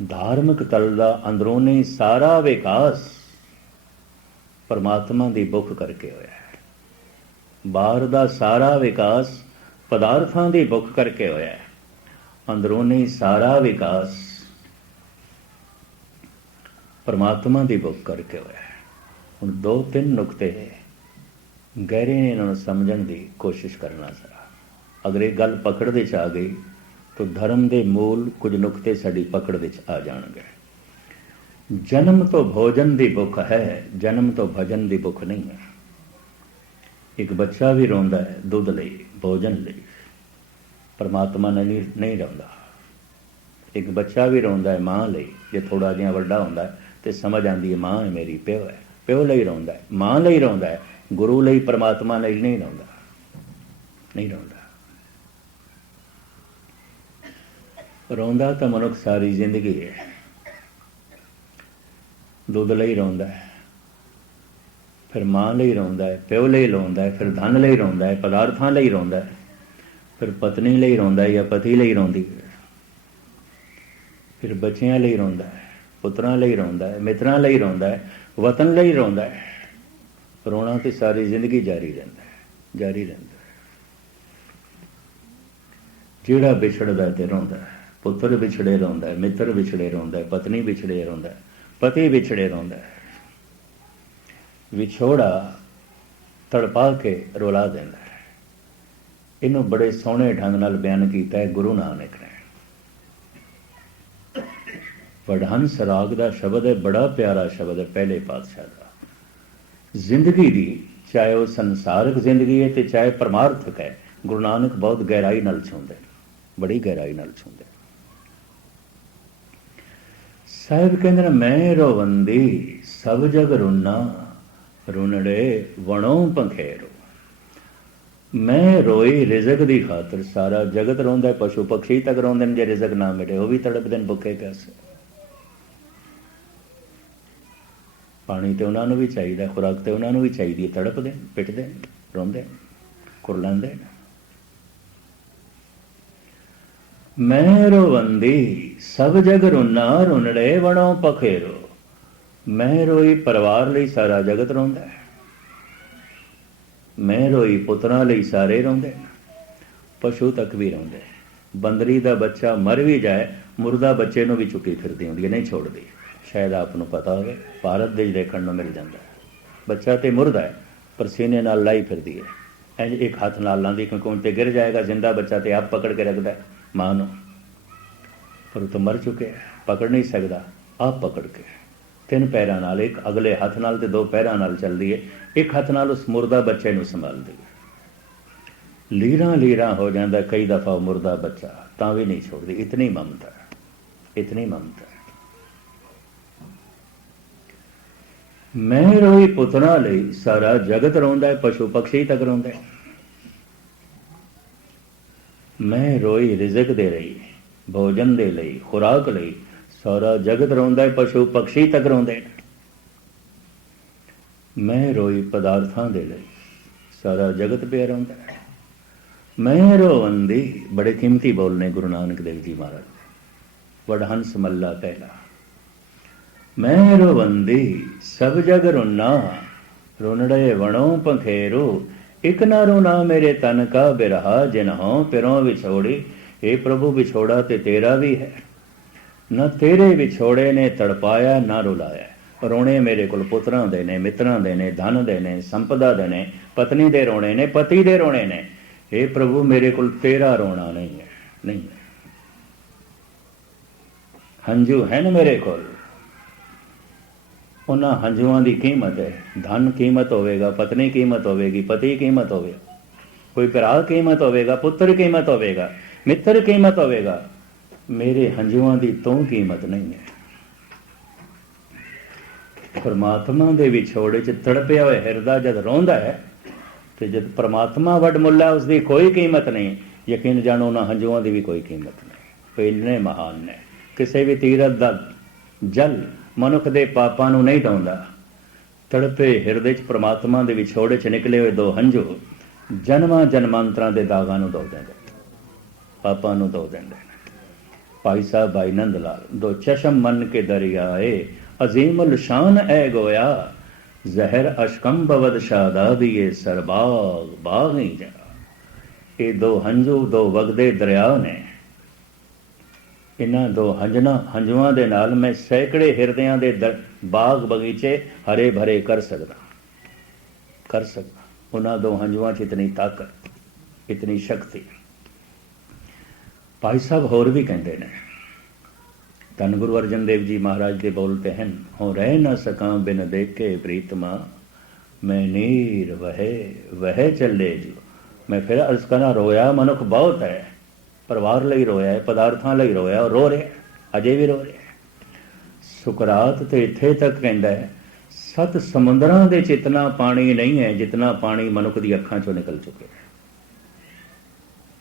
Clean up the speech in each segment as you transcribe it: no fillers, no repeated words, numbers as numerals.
धार्मिक तल का अंदरूनी सारा विकास परमात्मा की बुख करके होया है। बाहर का सारा विकास पदार्थां की बुख करके होया है। अंदरूनी सारा विकास परमात्मा की बुख करके होया है। हुण 2-3 नुकते गहरे ने इन्होंने समझण की कोशिश करना जरा। अगर ये गल पकड़ दे आ गई तो धर्म के मूल कुछ नुकते साड़ी पकड़ दे आ जाएंगे। जन्म तो भोजन की भुख है, जन्म तो भजन की भुख नहीं है। एक बच्चा भी रोंदा है दुध लई, भोजन लई, परमात्मा ने नहीं रोंदा। एक बच्चा भी रोंदा है माँ लई, जे थोड़ा जिहा वड्डा होंदा है तो समझ आती है माँ है मेरी, प्यो है, प्यो लई रोंदा है, माँ लई रोंदा है, गुरु लई परमात्मा लई नहीं रोंदा, नहीं रोंदा। रोंदा तो मनुख सारी जिंदगी है। दुध लई रोंदा है, फिर माँ लई रोंदा है, प्यो लई रोंदा है, फिर धन लई रोंदा है, पदार्थां लई रोंदा है, फिर पत्नी लई रोंदा है या पति लई रोंदी है, फिर बच्चियां लई रोंदा है, पुत्रां लई रोंदा है, मित्रां लई रोंदा है, वतन लई रोंदा है। रोना तो सारी जिंदगी जारी रहिंदा है, जारी रहिंदा है। जिहड़ा बिछड़दा ते रोंदा है, पुत्र बिछड़े रोंदा है, मित्र बिछड़े रोंदा है, पत्नी बिछड़े रोंदा है, पति बिछड़े रोंदा है। विछोड़ा तड़पा के रुला देंदा है। इनू बड़े सोहने ढंग नाल बयान किया है गुरु नानक ने। वडहंस राग का शब्द है, बड़ा प्यारा शब्द है पहले पातशाह का। जिंदगी की चाहे वह संसारक जिंदगी है तो चाहे परमार्थक है, गुरु नानक बहुत गहराई नाल छूंदे, बड़ी गहराई नाल छूंदे। साहिब कहते मैं रोवंदी सब जग रुना, रुनड़े वणों पंखेरो। मैं रोई रिजक की खातर, सारा जगत रोंदा, पशु पक्षी तक रोंदे जे रिजक ना मिले, वह भी तड़पदे भुखे प्यासे। पानी तो उन्होंने भी चाहिए, खुराक तो उन्होंने भी चाहिए, तड़पदे पिटदे रोंदे कुरलांदे। मैं रोवंदी सब जग रुना, रुनड़े वणों पखेरो। मैं रोई परिवार लई, सारा जगत रोंदा है। मैं रोई पुत्रां लई, सारे रोंदे, पशु तक भी रोंदे। बंदरी का बच्चा मर भी जाए, मुर्दा बच्चे नूं भी चुकी फिरदी हुंदी है, नहीं छोड़दी। शायद आपनूं पता होवे, भारत देश देखण नूं मिल जांदा है। बच्चा तो मुर्दा है पर सीने नाल लाई फिरदी है, इंज एक हाथ नाल लांदी क्योंकि उन ते गिर जाएगा। जिंदा बच्चा तो आप पकड़ के रखता है मां नूं, पर तो मर चुके हैं, पकड़ नहीं सकता। आप पकड़ के 3 पैरां नाल, एक अगले हाथ नाल ते 2 पैरां नाल चलदी है, एक हाथ नाल उस मुर्दा बच्चे नूं संभालदी है। लीरां लीरां हो जाता कई दफा मुर्दा बच्चा, तां भी नहीं छोड़दी। इतनी ममता, इतनी ममता। मैं रोई पुत्रां लई, सारा जगत रोंदा है, पशु पक्षी तक रोंदे। मैं रोई रिजक दे लई, भोजन दे लई, खुराक लई, सारा जगत रोंदा है, पशु पक्षी तक रोंदे। मैं रोई पदार्थां दे लई, सारा जगत पिया रोंदा है। मैं रोवंदी, बड़े कीमती बोलने गुरु नानक देव जी महाराज। वडहंस मल्ला पहला। मैं रोवंदी सब जग रुना, रुनड़े वणों पंखेरो। एक ना रोना मेरे तन का बिरहा, जिन्हों पिरों विछोड़ी। हे प्रभु विछोड़ा ते तेरा भी है, न तेरे विछोड़े ने तड़पाया ना रुलाया। रोने मेरे को पुत्रां दे ने, मित्रां दे ने, धन दे ने, संपदा दे ने, पत्नी दे रोने ने, पति दे रोने ने। हे प्रभु मेरे को तेरा रोना नहीं है, नहीं है। हंजू है न मेरे को, उन्हां हंजुआं की कीमत है। धन कीमत होवेगा, पत्नी कीमत होवेगी, पति कीमत होवेगा, कोई भरा कीमत होवेगा, पुत्र कीमत होवेगा, मित्र कीमत होवेगा। मेरे हंजुआं की तो कीमत नहीं है। परमात्मा के विछोड़े च तड़पिया हुआ हिरदा जब रोंदा है तो जब परमात्मा वड मुला उसकी कोई कीमत नहीं। यकीन जानो उन्हां हंजुआं की भी कोई कीमत नहीं। कोई इन्ने महान ने। किसी भी तीरथ का जल मनुख के पापां नूं नहीं धोंदा। तड़पे हिरदे च परमात्मा के विछोड़े च निकले हुए 2 हंझू जन्मां जन्मांतरां के दागां नूं धो देंदे, पापां नूं धो देंदे। भाई साहब भाई नंद लाल, दो चशम मन के दरियाए, अजीमुल शान ए गोया, जहर अशकम बवद शादादिए सरबाग बाग ही जा। ये दो हंजू दो वगदे दरिया ने, इन्हां दो हंजुआं दे नाल मैं सैकड़े हिरदियां दे बाग बगीचे हरे भरे कर सकदा। उन्हां दो हंजुआं च इतनी ताकत, इतनी शक्ति। भाई साहब होर भी कहते हैं, धन गुरु अर्जन देव जी महाराज के बोलते हैं, हो रह न सका बिन देखे प्रीतमा, मैं नीर वह चले जो। मैं फिर अर्ज करा, रोया मनुख बहुत है, परिवार ਲਈ रोया है, पदार्थां ਲਈ रोया और रो रहा, अजे भी रो रहा। सुकरात तो इत्थे तक कहता है, सत समुद्रां दे च इतना पानी नहीं है जितना पानी मनुख दी अखां चों निकल चुके हैं।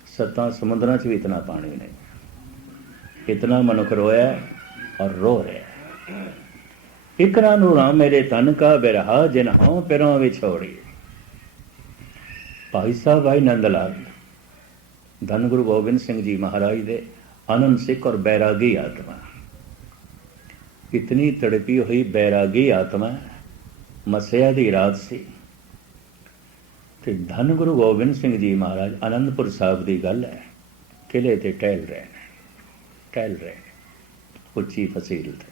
सत्तां समुद्रां च भी इतना पानी नहीं, इतना मनुख रोया और रो रहा। इकरा नूरा मेरे तन का बिरहा, जिन हों पिरों विछोड़ी। भाई साहब भाई नंद लाल धन गुरु गोबिंद सिंह जी महाराज दे आनंद सिख और बैरागी आत्मा, इतनी तड़पी हुई बैरागी आत्मा। मसिया दी रात सी ते धन गुरु गोबिंद सिंह जी महाराज आनंदपुर साहब की गल है, किले ते टहल रहे उच्ची फसील ते।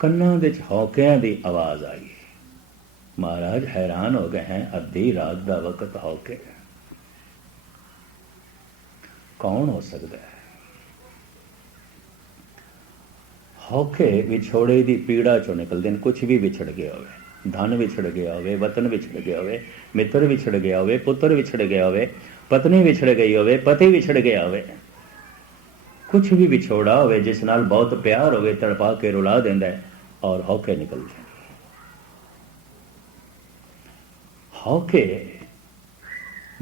कन्ना दे हौकियां दी आवाज़ आई। महाराज हैरान हो गए हैं, अद्धी रात का वक्त हौके, कौन हो सकता है? हौके विछोड़े की पीड़ा चो निकलते हैं। कुछ भी विछड़ गया हो, धन विछड़ गया हो, वतन विछड़ गया हो, मित्र विछड़ गया हो, पुत्र विछड़ गया हो, पत्नी विछड़ गई हो, पति विछड़ गया हो, कुछ भी विछोड़ा हो जिस नाल बहुत प्यार हो, तड़पा के रुला देंदा है और हौके निकल जाए। हौके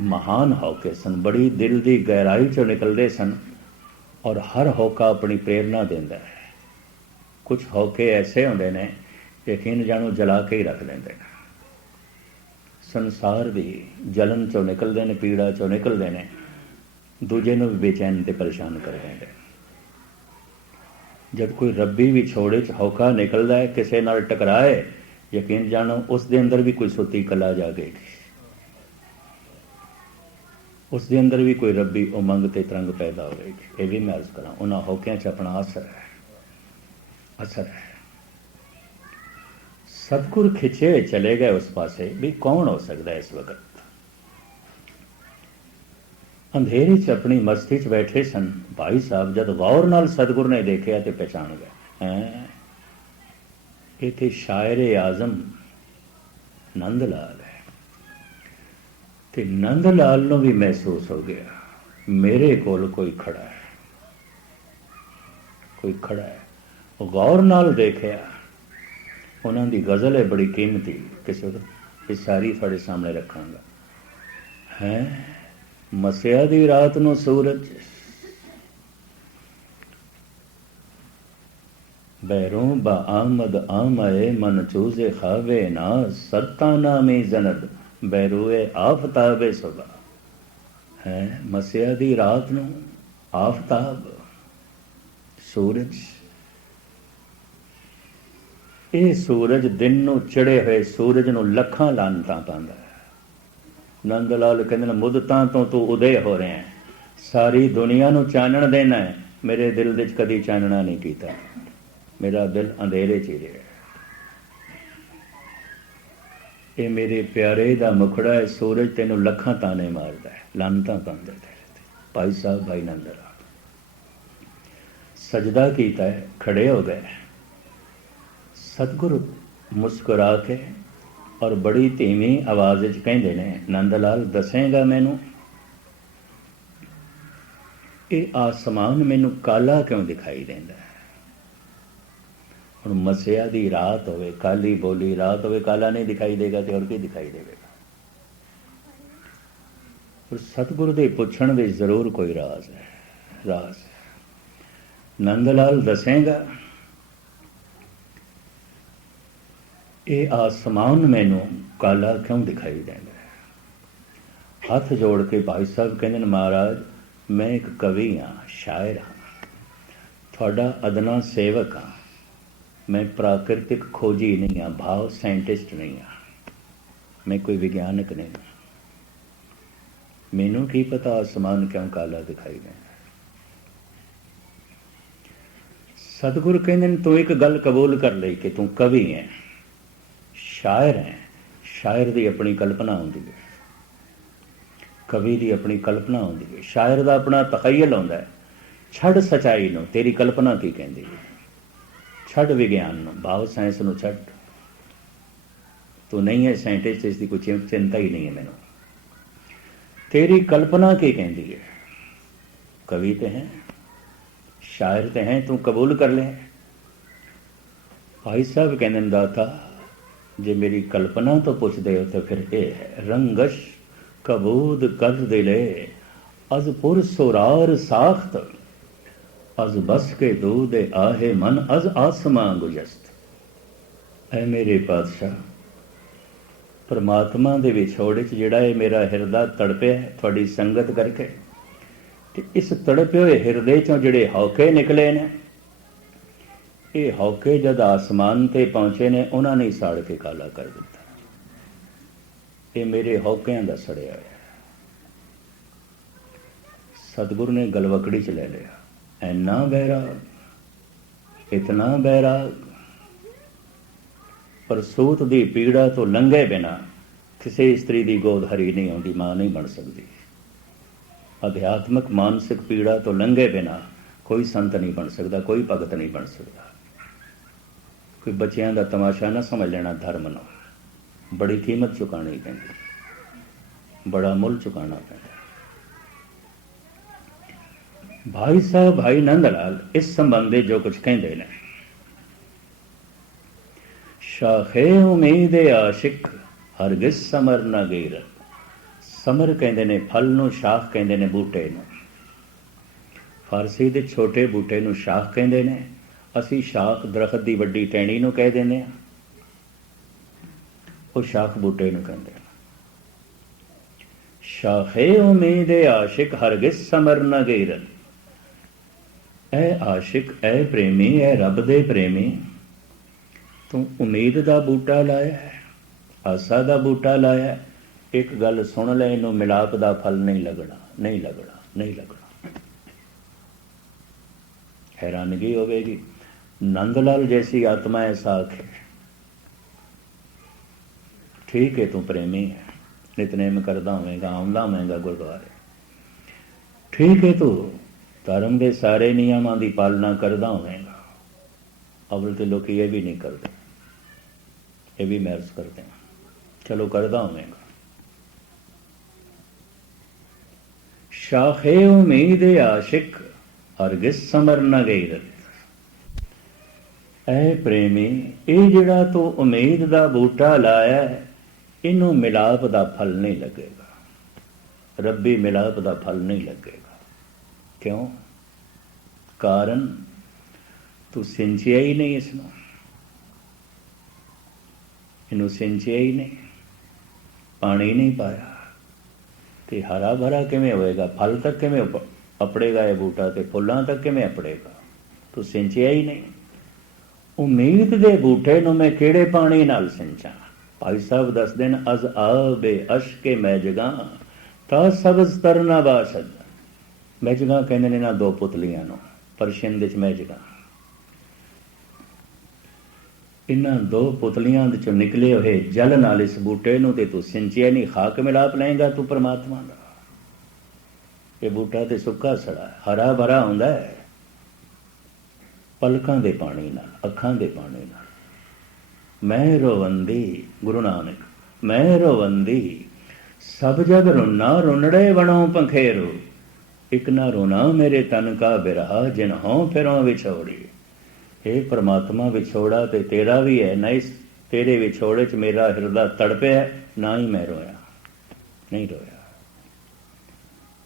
महान हौके सन, बड़ी दिल की गहराई चो निकलते सन और हर हौका अपनी प्रेरणा देंदा है। कुछ हौके ऐसे होंदे ने यकीन जानो जला के ही रख देंदे ने। संसार भी जलन चो निकलते हैं, पीड़ा चो निकलते हैं, दूजे नूं भी बेचैन ते परेशान कर देंदे। जब कोई रब्बी विछोड़े च हौका निकलता है, किसी नाल टकराए, यकीन जानो उस दे अंदर भी कोई सुती कला जागेगी, उस दे अंदर भी कोई रब्बी उमंग ते तरंग पैदा होगी। ये भी मैं अर्ज करा, उन्हां हौकियां च अपना असर है। सतगुर खिंचे चले गए उस पासे भी कौन हो सकता है इस वक्त। अंधेरे च अपनी मस्ती च बैठे सन भाई साहब, जब गौर नाल सतगुर ने देखा तो पहचान गए, हैं ये तो शायर आजम नंद लाल है। तो नंद लाल नूं भी महसूस हो गया, मेरे कोल कोई खड़ा है। गौर नाल देखा, उन्हों की गज़ल है बड़ी कीमती, किसी ये सारी थोड़े सामने रखांगा। हैं मसिया दी रात नूं सूरज बैरों बा आमद आमए, मन चूजे खावे ना, सत्ता नामी जनद बैरुए आफताबे सुबह। है मसिया दी रात नूं आफताब सूरज, ये सूरज दिन नूं चढ़े हुए सूरज नूं लखां लानतां पांदा है। नंद लाल कहंदे ने, मुदतां तो तू उदय हो रहे हैं, सारी दुनिया नूं चानण देना है, मेरे दिल विच कदी चानना नहीं कीता, मेरा दिल अंधेरे च ही रहा। ये मेरे प्यारे दा मुखड़ा है, सूरज तेनों लखां ताने मारदा है, लानतां पांदा है। भाई साहब भाई नंद लाल सजदा कीता है, खड़े हो गए। सतगुरु मुस्कुरा के और बड़ी धीमी आवाज़ च कहंदे ने, नंद लाल दसेगा मैनू ये आसमान मैनू काला क्यों दिखाई देंदा है। हुण मसिया दी रात होवे, काली बोली रात होवे, काला नहीं दिखाई देगा तो और की दिखाई देगा। पर सतगुरु दे पुछण दे जरूर कोई राज है। नंद लाल दसेगा ये आसमान मैनू काला क्यों दिखाई देंदा है। हाथ जोड़ के भाई साहब कहते हैं, महाराज मैं एक कवि हाँ, शायर हाँ, थोड़ा अदना सेवक हाँ। मैं प्राकृतिक खोजी नहीं हाँ, भाव साइंटिस्ट नहीं हाँ, मैं कोई विज्ञानक नहीं हाँ। मैनू की पता आसमान क्यों काला दिखाई देना। सतगुरु कहते हैं तू एक गल कबूल कर ले कि तू कवि है, शायर है। शायर की अपनी कल्पना होंगी है, कवि की अपनी कल्पना होंगी है, शायर का अपना तखयल होंदा है। छड़ सच्चाई नूं, तेरी कल्पना की कहती है। छड़ विज्ञान नूं, भाव साइंस नूं छड़। तू नहीं है साइंटिस्ट, इसकी कोई चिंता ही नहीं है मैनू। तेरी कल्पना की कहती है। कवि तो हैं, शायर तो हैं, तू कबूल कर ले। भाई साहब कहते दाता जे मेरी कल्पना तो पुछदे हो तो फिर ये है, रंगश कबूद कर दिले अज पुर सुरार साख्त, अज बस के दूध आहे मन अज आसमां गुजस्त। ऐ मेरे पातशाह, परमात्मा दे विछोड़े च जिहड़ा है मेरा हिरदा तड़पिया थोड़ी संगत करके, ते इस तड़पे हुए हिरदे चों जिहड़े हौके निकले ने, ये हौके जद आसमान ते पहुंचे ने उन्होंने ही साड़ के काला कर दिता। ये मेरे हौकियां दा सड़िया है। सतगुरु ने गलवकड़ी च ले लिया। ऐना बैराग, इतना बैराग, परसूत दी पीड़ा तो लंघे बिना किसी स्त्री की गोद हरी नहीं आती, मां नहीं बन सकती। अध्यात्मक मानसिक पीड़ा तो लंघे बिना कोई संत नहीं बन सकता, कोई भगत नहीं बन सकता। कोई बच्चों का तमाशा ना समझ लेना। धर्म न बड़ी कीमत चुकानी पैंदी, बड़ा मुल चुकाना पैंदा। भाई साहब भाई नंद लाल इस संबंधी जो कुछ कहते हैं, शाखे उम्मीद आशिक हरगिज समर न गीर। समर कहते ने फल नूं, शाख कहते ने बूटे नूं। फारसी दे छोटे बूटे नूं शाख कहते ने, असी शाख दरखत की वड्डी टहनी नूं कह देने, वो शाख बूटे नूं कहते हैं। शाखे उम्मीद आशिक हरगिज समर न गीर। ऐ आशिक, ऐ प्रेमी, ऐ रब दे प्रेमी, तू उम्मीद का बूटा लाया है, आसा का बूटा लाया है। एक गल सुन ले, इनू मिलाप का फल नहीं लगना, नहीं लगना, नहीं लगना। हैरानगी होगी। नंदलाल जैसी आत्मा ऐसा आखे, ठीक है तू प्रेमी है, नितनेम करदा होवेगा, आउंदा होवेगा गुरुद्वारे, ठीक है तू धर्म के सारे नियमां की पालना करदा होवेगा। अवल तो लोग ये भी नहीं करते, ये भी महर्ज करते हैं, चलो करदा होवेगा। शाखे उम्मीद आशिक हरगिज समर न गईरत। ऐ प्रेमी, ये जिहड़ा तू उम्मीद का बूटा लाया है, इनू मिलाप का फल नहीं लगेगा, रब्बी मिलाप का फल नहीं लगेगा। क्यों? कारण तू सिंचिया ही नहीं, इसनों इनू सिंचिया ही नहीं, पानी नहीं पाया, तो हरा भरा किमें होएगा? फल तक किमें अपड़ेगा ये बूटा, तो फुलों तक किमें अपड़ेगा? तू सिंचिया ही नहीं। उम्मीद दे बूटे नूं मैं किहड़े पानी नाल सिंचा? भाई साहब दस दिन अज आबे अशके मैजगा ता सबज तरना बासद। मैजगा कहते ने ना दो पुतलियां नूं, परशियन दे मैजगा। इन्हां दो पुतलियां चों निकले हुए जल नाल इस बूटे नूं ते तू सिंचिया नहीं, खाक मिलाप लेंगा तू परमात्मा दा। ये बूटा तो सुक्का सड़ा है, हरा भरा हुंदा है पलकां दे पानी नाल, अखां दे पानी नाल। मैं रोवंदी, गुरु नानक, मैं रोवंदी सब जग रोना, रुनड़े वणों पंखेरू, एक ना रोना मेरे तन का बिरहा, जिन हों फिरों विछोड़ी। हे परमात्मा, विछोड़ा तो तेरा भी है, ना इस तेरे विछोड़े च मेरा हिरदा तड़पे है, ना ही मैं रोया, नहीं रोया।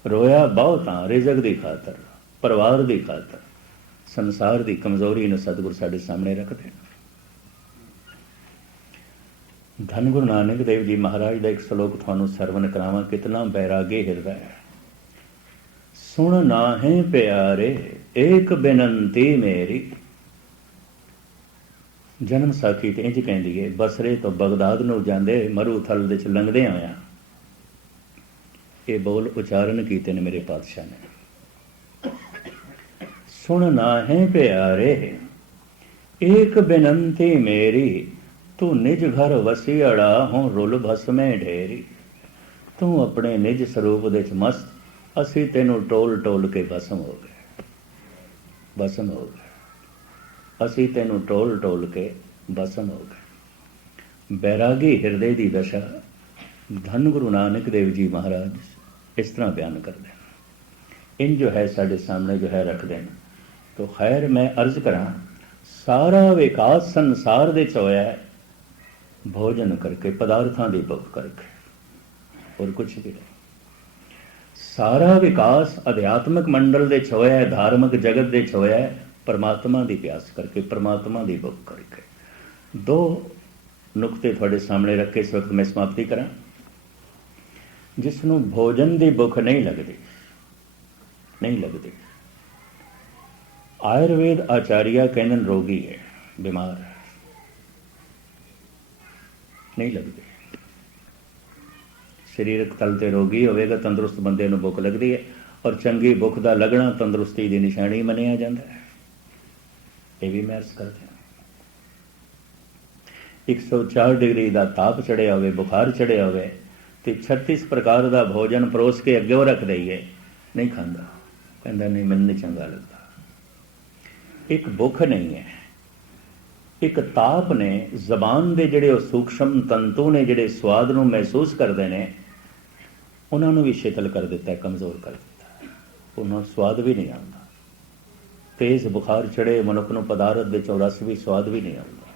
रोया बहुत हाँ, रिजक की खातर, परिवार की खातर, संसार की कमजोरी ने सतगुरु साढ़े सामने रखते हैं। धन गुरु नानक देव जी महाराज का एक श्लोक थानू सरवण करावां, कितना बैरागे हिरदा है। सुन नाहे प्यारे एक बेनंती मेरी। जन्म साखी ते इंज कहती है, बसरे तो बगदाद नूं जांदे मरूथल दे च लंघदे आया ये बोल उचारण कीते ने मेरे पातशाह ने। सुन नाहे प्यारे एक बेनंती मेरी, तू निज घर वसीअड़ा हों रुल भस्मे ढेरी। तू अपने निज स्वरूप दे च मस्त, असी तेनू टोल टोल के भस्म हो गए, भस्म हो गए। असी तेनू टोल टोल के भस्म हो गए। बैरागी हिरदे की दशा धन गुरु नानक देव जी महाराज इस तरह बयान करते हैं। इन जो है साढ़े सामने जो है रख दें। तो खैर मैं अर्ज करा, सारा विकास संसार दे होया है भोजन करके, पदार्थां की भुख करके, और कुछ भी नहीं। सारा विकास अध्यात्मक मंडल दे होया है, धार्मिक जगत दे होया है परमात्मा की प्यास करके, परमात्मा की भुख करके। दो नुकते थोड़े सामने रख के इस वक्त मैं समाप्ति करा। जिसनों भोजन की भुख नहीं लगती, नहीं लगती, आयुर्वेद आचार्य कहने रोगी है, बीमार है, नहीं लगती। शरीरक तल ते रोगी होवेगा, तंदुरुस्त बंदे नूं भुख लगती है, और चंगी भुख का लगना तंदुरुस्ती की निशानी मनिया जाता है। ये भी मैं अर्ज करते हैं। 104 डिग्री का ताप चढ़िया हो, बुखार चढ़िया हो, तो 36 प्रकार का भोजन परोस के अगे रख दईए, नहीं खाता, कहता नहीं मैनूं नहीं चंगा लगता। एक भुख नहीं है, एक ताप ने जबान के जिहड़े सूक्ष्म तंतु ने जिहड़े स्वाद नूं महसूस करते हैं उन्होंने भी शिथिल कर दिता है, कमज़ोर कर दिता है, उन्होंने स्वाद भी नहीं आता। तेज बुखार चढ़े मनुख नूं पदार्थ दे चों रस भी स्वाद भी नहीं आता।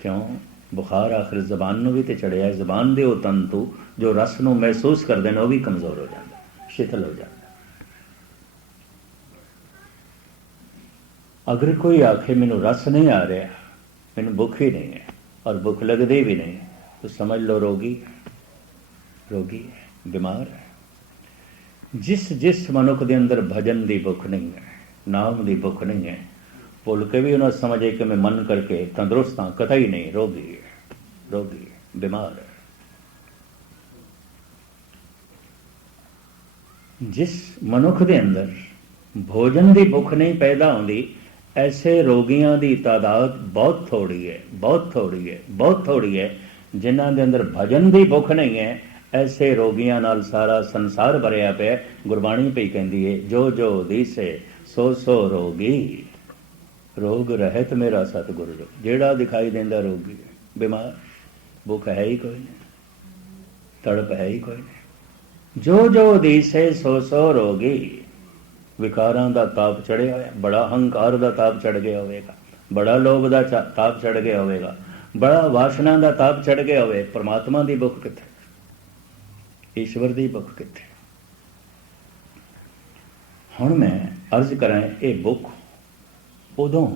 क्यों? बुखार आखिर जबान नूं भी तो चढ़िया है, जबान दे वो तंतु जो रस नूं महसूस करते हैं वो भी कमज़ोर हो जाता, शिथिल हो जाता। अगर कोई आखे मैनू रस नहीं आ रहा, मैनू भुख ही नहीं है और भुख लगती भी नहीं, तो समझ लो रोगी, रोगी है, बीमार है। जिस जिस मनुख के अंदर भजन की भुख नहीं है, नाम की भुख नहीं है, भुल के भी उन्होंने समझे कि मैं मन करके तंदुरुस्त हाँ, कतई नहीं, रोगी है, रोगी है, बीमार है। जिस मनुख के अंदर भोजन की भुख नहीं पैदा होती, ऐसे रोगियों की तादाद बहुत थोड़ी है, बहुत थोड़ी है, बहुत थोड़ी है। जिन्हों के अंदर भजन की भुख नहीं है, ऐसे रोगियों नाल सारा संसार भरिया पे। गुरबाणी पई कहती है, जो जो दिसे सो सो रोगी, रोग रहत मेरा सतगुरु जो। जेड़ा दिखाई देंदा रोगी है, बीमार, भुख है ही कोई नहीं, तड़प है ही कोई नहीं। जो जो दिसे सो सो रोगी, विकारां दा ताप चढ़िया होया, बड़ा हंकार दा ताप चढ़ गया होवेगा, बड़ा लोभ दा ताप चढ़ गया होवेगा, बड़ा वासना दा ताप चढ़ गया होवे। परमात्मा दी भुख कित्थे, ईश्वर दी भुख कित्थे? हुण मैं अर्ज करां, ये भुख उदों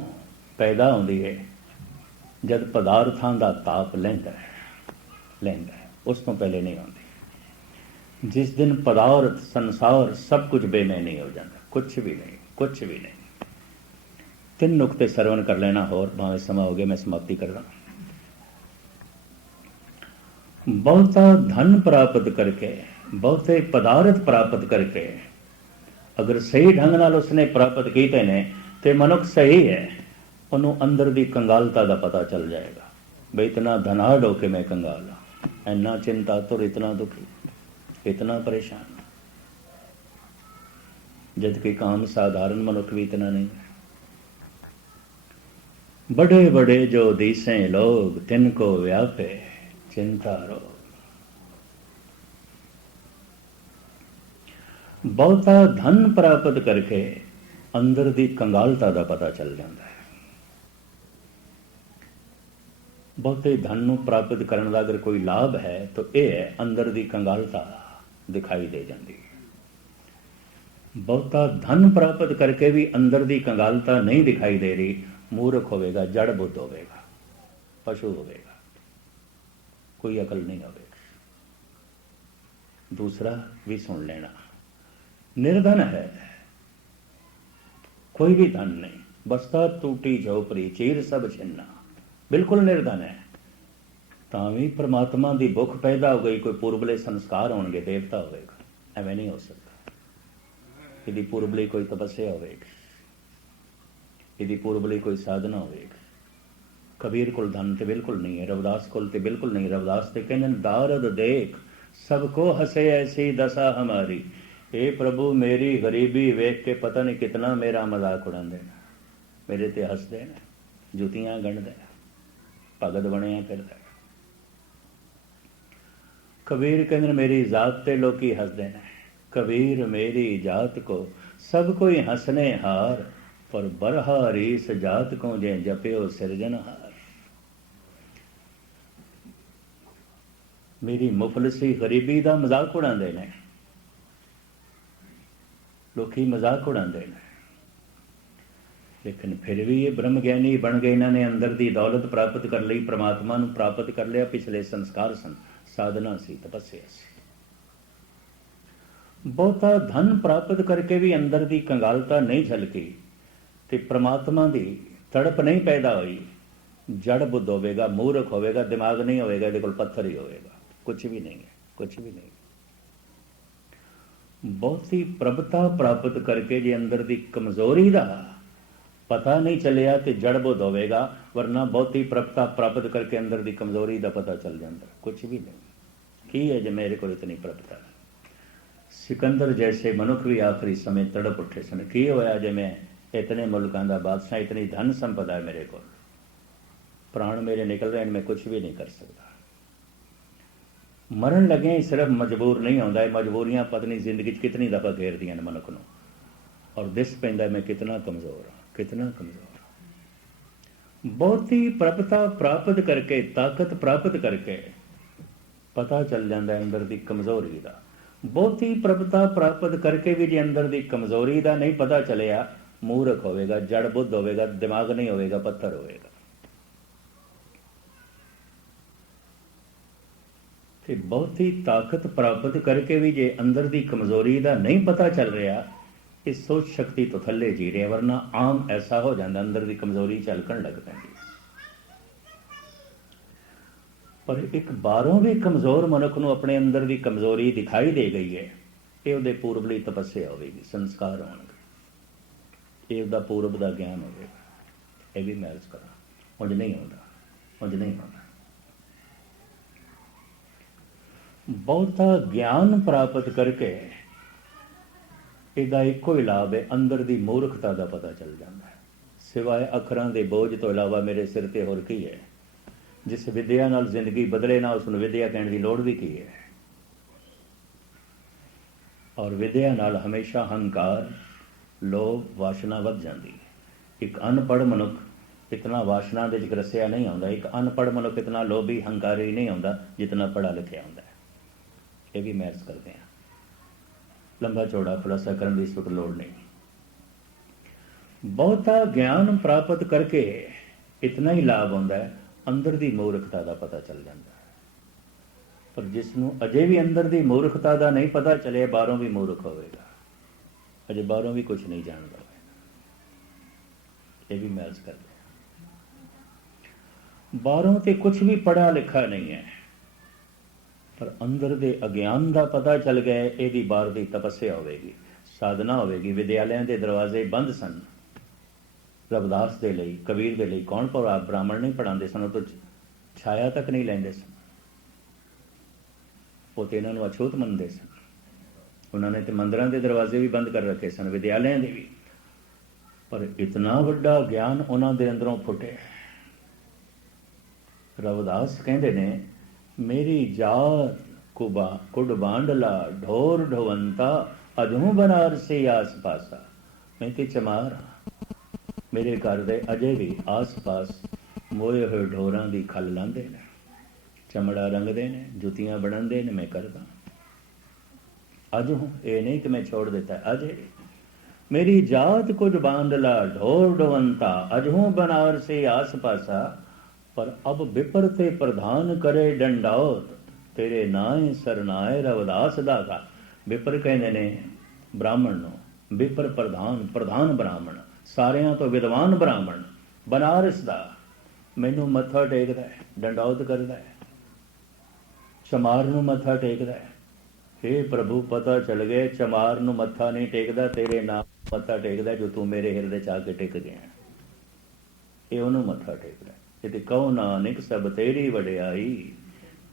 पैदा होंदी है जब पदार्थां दा ताप लैंदा है, लैंदा है, उस तो पहले नहीं होंदी। जिस दिन पदार्थ संसार सब कुछ बेमैनी हो जाता, कुछ भी नहीं, कुछ भी नहीं। 3 नुकते सरवण कर लेना, होर भावें समा हो गया, मैं समाप्ति कर रहा। बहुता धन प्राप्त करके, बहुते पदार्थ प्राप्त करके, अगर सही ढंग नाल उसने प्राप्त कीते ने तो मनुख सही है, उन्होंने अंदर की कंगालता का पता चल जाएगा। भाई इतना धनाढ़ होके मैं कंगाल हाँ, इन्ना चिंतातुर, इतना दुखी, इतना परेशान, जबकि काम साधारण मनुष्य भी इतना नहीं है। बड़े बड़े जो दिसे लोग, तिनको व्यापे चिंता रोग। बहुता धन प्राप्त करके अंदर की कंगालता का पता चल जाता है। बहुते धन नूं प्राप्त करने का अगर कोई लाभ है तो यह है, अंदर की कंगालता दिखाई दे जाती है। बहुता धन प्राप्त करके भी अंदर की कंगालता नहीं दिखाई दे रही, मूर्ख होवेगा, जड़ बुद्ध होवेगा, पशु होवेगा, कोई अकल नहीं होवेगी। दूसरा भी सुन लेना, निर्धन है, कोई भी धन नहीं, बसता टूटी झोपड़ी चीर सब छिन्ना, बिल्कुल निर्धन है। ਤਾਂ ਵੀ परमात्मा की भुख पैदा हो गई, कोई पूर्वले संस्कार होणगे, देवता होएगा, ਐਵੇਂ नहीं हो सकता। ਇਹਦੀ पूर्वली कोई तपस्या होएगी, ਇਹਦੀ पूर्वली कोई साधना होएगी। कबीर कोल धन तो बिल्कुल नहीं है, रविदास कोल तो बिल्कुल नहीं। रविदास तो कहते दारद देख सबको हंसे ऐसी दशा हमारी। हे प्रभु मेरी गरीबी वेख के पता नहीं कितना मेरा मजाक उड़ाते, मेरे ते हसते हैं, जुतियां गंढदे, भगत बने फिरदा। कबीर कहते मेरी जात ते लोकी हसदे ने, कबीर मेरी जात को सब कोई हंसने हार, पर बरहारी इस जात को जे जप्यो सिरजनहार। मेरी मुफलसी गरीबी का मजाक उड़ाते ने, लोकी मजाक उड़ाते हैं, लेकिन फिर भी ये ब्रह्म ज्ञानी बन गए। इन्होंने अंदर की दौलत प्राप्त कर ली, परमात्मा नूं प्राप्त कर लिया। पिछले संस्कार सन, साधना सी, तपस्या सी। बहुता धन प्राप्त करके भी अंदर की कंगालता नहीं झलकी, तो परमात्मा की तड़प नहीं पैदा हुई। जड़ बुद्ध होवेगा, मूर्ख होवेगा, दिमाग नहीं होवेगा, इहदे कोल पत्थर ही होवेगा, कुछ भी नहीं है, कुछ भी नहीं। बहुती प्रभता प्राप्त करके जे अंदर की कमजोरी का पता नहीं चलिया तो जड़ बुद्ध होवेगा, वरना बहुती प्रभता प्राप्त करके अंदर की कमजोरी का पता चल जाता, कुछ भी नहीं। की है जो मेरे को इतनी प्रभता। सिकंदर जैसे मनुख भी आखिरी समय तड़प उठे सन, की होया जे मैं इतने मुल्कों का बादशाह, इतनी धन संपदा है मेरे को, प्राण मेरे निकल रहे हैं, मैं कुछ भी नहीं कर सकता। मरण लगे सिर्फ मजबूर नहीं होता है, मजबूरियां पत्नी जिंदगी कितनी दफा घेर दियां ने मनुख नूं, और दिस पैंदा मैं कितना कमजोर हाँ, कितना कमजोर हाँ। बहुती प्रभता प्राप्त करके, ताकत प्राप्त करके पता चल जाता है अंदर की कमजोरी का। बहुती प्रभता प्राप्त करके भी जे अंदर की कमजोरी का नहीं पता चलिया, मूर्ख होवेगा, जड़ बुद्ध होवेगा, दिमाग नहीं होवेगा, पत्थर होवेगा। बहुत ही ताकत प्राप्त करके भी जे अंदर की कमजोरी का नहीं पता चल रहा, इस सोच शक्ति तो थले जी रहे, वरना आम ऐसा हो जाता अंदर की कमजोरी झलकन लग पैंदी। पर एक बारों भी कमजोर मनुख नूं अपने अंदर की कमजोरी दिखाई दे गई है, ये उहदे पूर्वली तपस्या होगी, संस्कार होणगे, ये उहदा पूर्व का ज्ञान होगा। ये भी मैं अर्ज करा, उंज नहीं होता, उंज नहीं होता। बहुता ज्ञान प्राप्त करके इसका एको ही लाभ है, अंदर की मूर्खता का पता चल जाता है। सिवाय अखरां के बोझ तो इलावा मेरे सिर ते होर की है। जिस विद्या नाल जिंदगी बदले ना, उसनूं विद्या कहने की लोड़ भी की है। और विद्या नाल हमेशा हंकार, लोभ, वासना वध जाती है। एक अनपढ़ मनुख इतना वासना के ग्रसिया नहीं आता, एक अनपढ़ मनुख इतना लोभी हंकारी नहीं आता जितना पढ़ा लिखा होता है। ये भी मैच करते हैं, लंबा चौड़ा खुलासा करने की इस वक्त लोड़ नहीं। बहुता ज्ञान प्राप्त करके इतना ही लाभ होता है, अंदर की मूर्खता का पता चल जाता है। पर जिसनों अजे भी अंदर की मूर्खता का नहीं पता चले, बाहरों भी मूर्ख होगा, अजे बाहरों भी कुछ नहीं जानता होगा। ये भी मैच करते हैं, बाहरों तो कुछ भी पढ़ा लिखा नहीं है, पर अंदर के अज्ञान का पता चल गया। यदि बाहर की तपस्या होगी, साधना होगी। विद्यालयों के दरवाजे बंद सन, रविदास के लिए, कबीर के लिए कौन पढ़ा, ब्राह्मण नहीं पढ़ाते सन, तो छाया तक नहीं लेंदे सन, वो तो इन्होंने अछूत मनते सन। उन्होंने तो मंदिरों के दरवाजे भी बंद कर रखे सन, विद्यालयों के भी। पर इतना बड़ा ज्ञान उन्होंने अंदरों फुटे। रविदास कहते ने, मेरी जात कुड बांडला ढोर ढोवंता, अजू बनारसी आस पासा। मैं तो चमार हाँ, मेरे घर के अजे भी आस पास मोए हुए ढोरां की खल लांदे ने, चमड़ा रंगते हैं, जुतियां बनाते हैं, मैं करदा अज हूँ। ये नहीं कि मैं छोड़ देता, अजे मेरी जात कुछ बांडला ढोर ढोवंता, अज हूँ बनारसी आस पासा। पर अब विपर ते प्रधान करे डंडाओत, तेरे नाए सरनाए रविदास दागा। विपर कहते ने ਬ੍ਰਾਹਮਣ ਨੂੰ, ਵਿਪਰ ਪ੍ਰਧਾਨ, ਪ੍ਰਧਾਨ ਬ੍ਰਾਹਮਣ, ਸਾਰਿਆਂ ਤੋਂ ਵਿਦਵਾਨ ਬ੍ਰਾਹਮਣ ਬਨਾਰਸ ਦਾ ਮੈਨੂੰ ਮੱਥਾ ਟੇਕਦਾ ਹੈ, ਡੰਡੌਤ ਕਰਦਾ ਹੈ, ਚਮਾਰ ਨੂੰ ਮੱਥਾ ਟੇਕਦਾ ਹੈ। ਹੇ ਪ੍ਰਭੂ, ਪਤਾ ਚੱਲ ਗਿਆ ਚਮਾਰ ਨੂੰ ਮੱਥਾ ਨਹੀਂ ਟੇਕਦਾ, ਤੇਰੇ ਨਾਮ ਮੱਥਾ ਟੇਕਦਾ ਜੋ ਤੂੰ ਮੇਰੇ ਹਿਰਦੇ 'ਚ ਆ ਕੇ ਟਿਕ ਗਿਆ। ਇਹ ਉਹਨੂੰ ਮੱਥਾ ਟੇਕਦਾ। ਇਹ ਤੇ ਕਹੋ ਨਾਨਕ ਸਭ ਤੇਰੀ ਵਡਿਆਈ,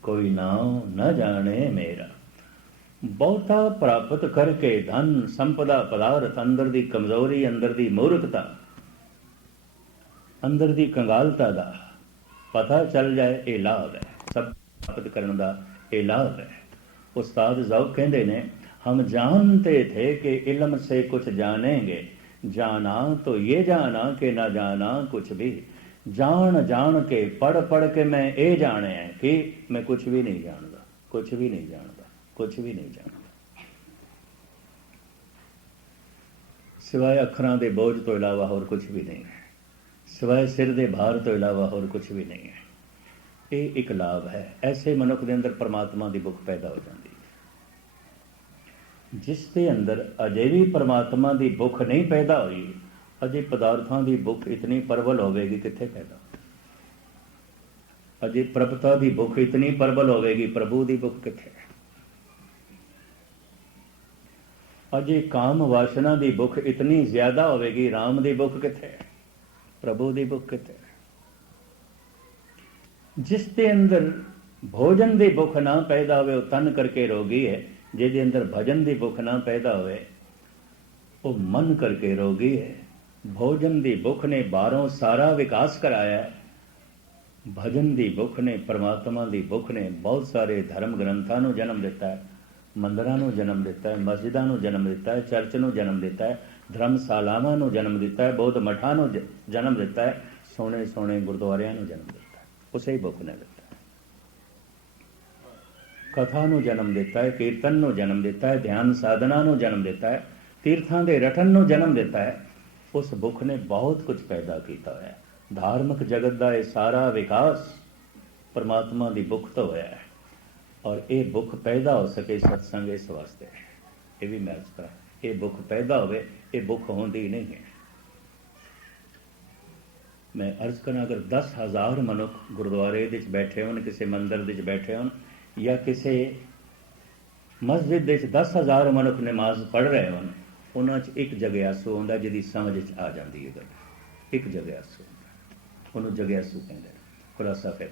ਕੋਈ ਨਾਮ ਨਾ ਜਾਣੇ ਮੇਰਾ। ਬਹੁਤਾ ਪ੍ਰਾਪਤ ਕਰਕੇ ਧਨ ਸੰਪਦਾ ਪਦਾਰਥ, ਅੰਦਰ ਦੀ ਕਮਜ਼ੋਰੀ, ਅੰਦਰ ਦੀ ਮੂਰਖਤਾ, ਅੰਦਰ ਦੀ ਕੰਗਾਲਤਾ ਦਾ ਪਤਾ ਚੱਲ ਜਾਏ, ਇਹ ਲਾਭ ਹੈ। ਸਭ ਪ੍ਰਾਪਤ ਕਰਨ ਦਾ ਇਹ ਲਾਭ ਹੈ। ਉਸਤਾਦ ਜ਼ੌਕ ਕਹਿੰਦੇ ਨੇ, हम जानते थे कि इल्म से कुछ जानेंगे, जाना तो ये जाना कि ना जाना कुछ भी। जान जान के पढ़ पढ़ के मैं ये जाने हैं कि मैं कुछ भी नहीं जानता, कुछ भी नहीं जानता, कुछ भी नहीं जानता, सिवाय अखरां दे बोझ तो इलावा होर कुछ भी नहीं है, सिवाय सिर दे भार तो इलावा होर कुछ भी नहीं है। ये एक लाभ है। ऐसे मनुख के अंदर परमात्मा की भुख पैदा हो जाती है। जिस दे अंदर अजे भी परमात्मा की भुख नहीं पैदा हुई, अजे पदार्थों की भुख इतनी प्रबल होगी, कित्थे पैदा? अजे प्रभुता की भुख इतनी प्रबल होगी, प्रभु की भुख कित्थे? अजे काम वासना की भुख इतनी ज्यादा होगी, राम की भुख कित्थे? प्रभु की भुख कित्थे? जिस दे अंदर भोजन की भुख ना पैदा हो, तन करके रोगी है। जिहदे अंदर भजन की भुख ना पैदा होए, वो मन करके रोगी है। भोजन की भुख ने बारों सारा विकास कराया है। भजन की भुख ने, परमात्मा की भुख ने बहुत सारे धर्म ग्रंथों को जन्म दिता है, मंदिरों को जन्म दिता है, मस्जिदों को जन्म दिता है, चर्च को जन्म दिता है, धर्मशालावां को जन्म दिता है, बौद्ध मठां को जन्म दिता है, सोने सोने गुरुद्वारियां को जन्म दिता है। उसे ही भुख ने दिता है। कथा ਨੂੰ जन्म दिता है, कीर्तन ਨੂੰ जन्म दिता है, ध्यान साधना ਨੂੰ जन्म दिता है, तीर्थों के रटन ਨੂੰ जन्म दिता है। उस भुख ने बहुत कुछ पैदा किया है। धार्मिक जगत का यह सारा विकास परमात्मा की भुख तो होया है। और ये भुख पैदा हो सके सत्संग इस वास्ते है। ये भी मैं उसका ये भुख पैदा हो, ये भुख होती नहीं है। मैं अर्ज करा, अगर 10,000 मनुख गुरुद्वारे बैठे हो, किसी मंदिर बैठे हो, या किसी मस्जिद 10,000 मनुख नमाज पढ़ रहे हो, उन्होंने एक जगयासू आता जिहदी समझ आ जाती है गल। एक जगयासू, उन्होंने जगयासू कहते हैं। खुलासा फिर